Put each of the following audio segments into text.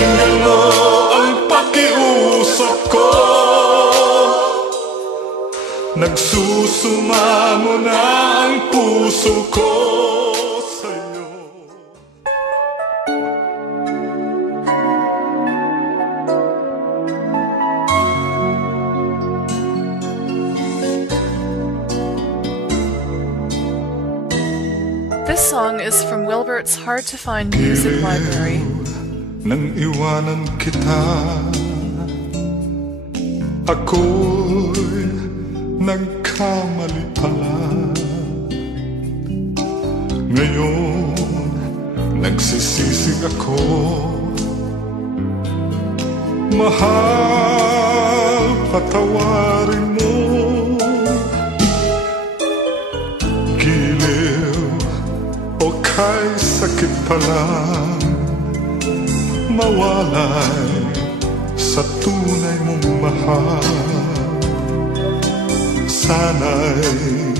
Pakinggan mo ang pakiusap ko. Nagsusumamo na ang puso ko sa'yo. This song is from Wilbert's Hard to Find Music Library. Nang iwanan kita, ako'y nagkamali pala. Ngayon, nagsisisi ako. Mahal, patawarin mo. Giliw o kay sakit pa lang, mawalay sa tunay mong mahal. Sana'y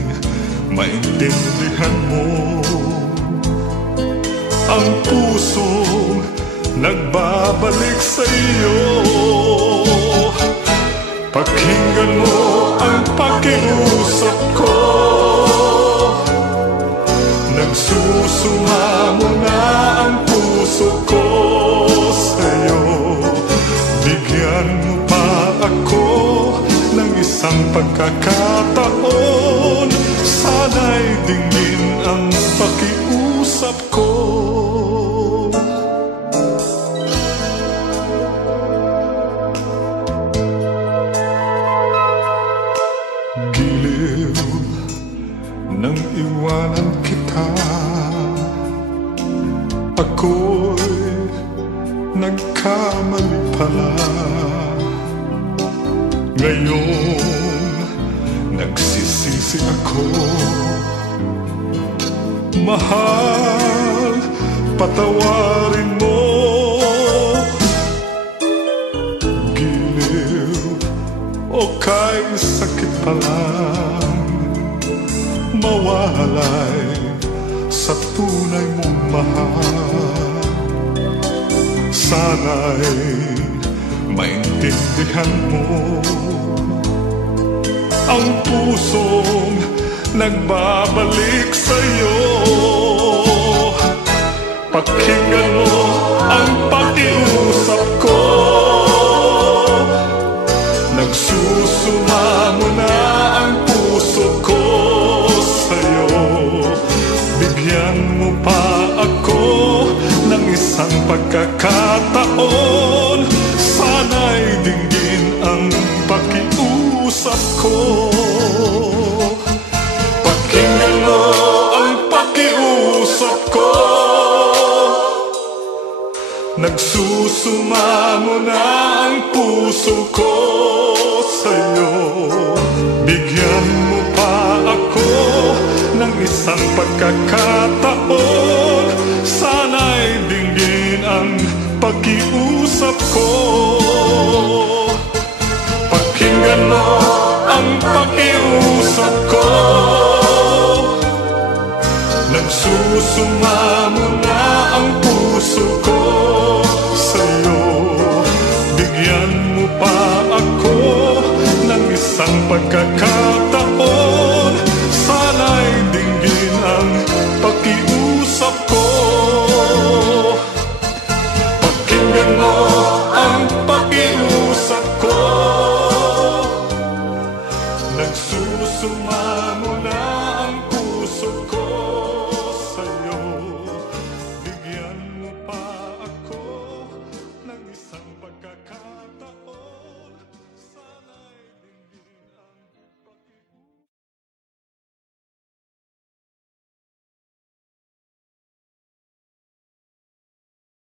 maintindihan mo ang pusong nagbabalik sa iyo. Pakinggan mo ang pakiusap ko. Nagsusumamo na ang puso ko sa'yo. Bigyan mo pa ako ng isang pagkakataon. Sana'y dingin ang pakiusap ko. Giliw nang iwanan kita, ako'y nagkamali pala. Ngayon, nagsisisi ako. Mahal, patawarin mo. Giliw o kay sakit pa lang, mawalay sa tunay mong mahal. Sana'y maintindihan mo ang pusong nagbabalik sa'yo. Pakinggan mo ang pakiusap ko. Nagsusumamo na ang puso ko sa'yo. Bigyan mo pa ako ng isang pagkakataon. Sana'y dinggin ang pakiusap ko. Pakinggan mo ang pakiusap ko. Nagsusumamo na ang puso ko sa'yo. Bigyan mo pa ako ng isang pagkakataon. Sana'y dinggin ang pakiusap ko. Pakinggan mo ang pakiusap ko. Nagsusumamo na ang puso ko sa'yo. Bigyan mo pa ako ng isang pagkakataon. Sana'y dinggin ang pakiusap ko. Pakinggan mo ang pakiusap ko. Nagsusumamo na